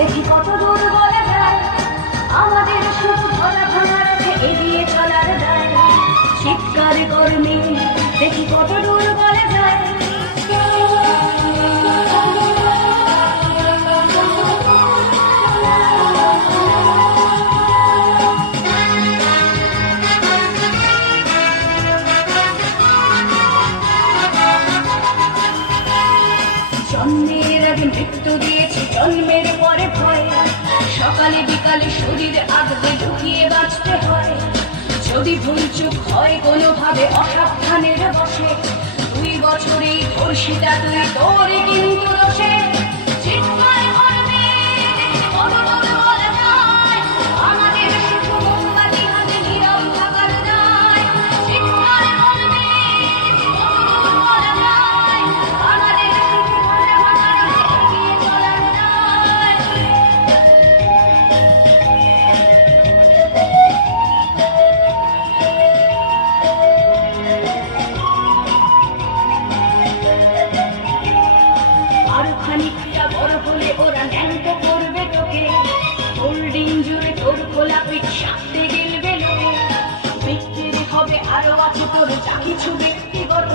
দেখি কত দূর বলা যায়, আমাদের শুধু ধরা ভাঙার আছে এগিয়ে চলার দায়। চিৎকার কর্মী দেখি কত দূর বলা যায়। জন্মের আগে মৃত্যু দিয়েছি, জন্মের পরে ভয়। সকালে বিকালে শরীর আগলে ঢুকিয়ে বাঁচতে হয়। যদি ভুলচুক হয় কোনোভাবে অসাবধানের বসে, 2 বছরেই ধর্ষিতা তুই, তোরই কিন্তু দোষে। চিৎকার করবে দেখি কত দূর বলা যায়, আমাদের শুধু মোমবাতি হাতে নীরব থাকার দায়। চিৎকার করবে দেখি কত দূর বলা যায়, আমাদের শুধু ধরা ভাঙার আছে এগিয়ে চলার দায়। আরো খানিকটা বড় হলে ওরা ন্যাংট করবে তোকে, হোল্ডিং জুড়ে তোর খোলা পিঠ সাথে গেলবে লোকে। বিক্রি হবে আরো আছে তোর যা কিছু ব্যক্তিগত,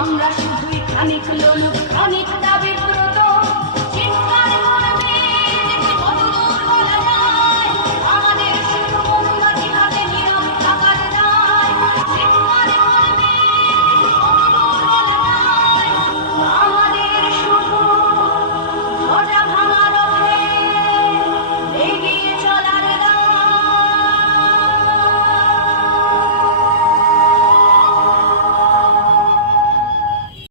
আমরা শুধুই খানিক লোলুপ খানিক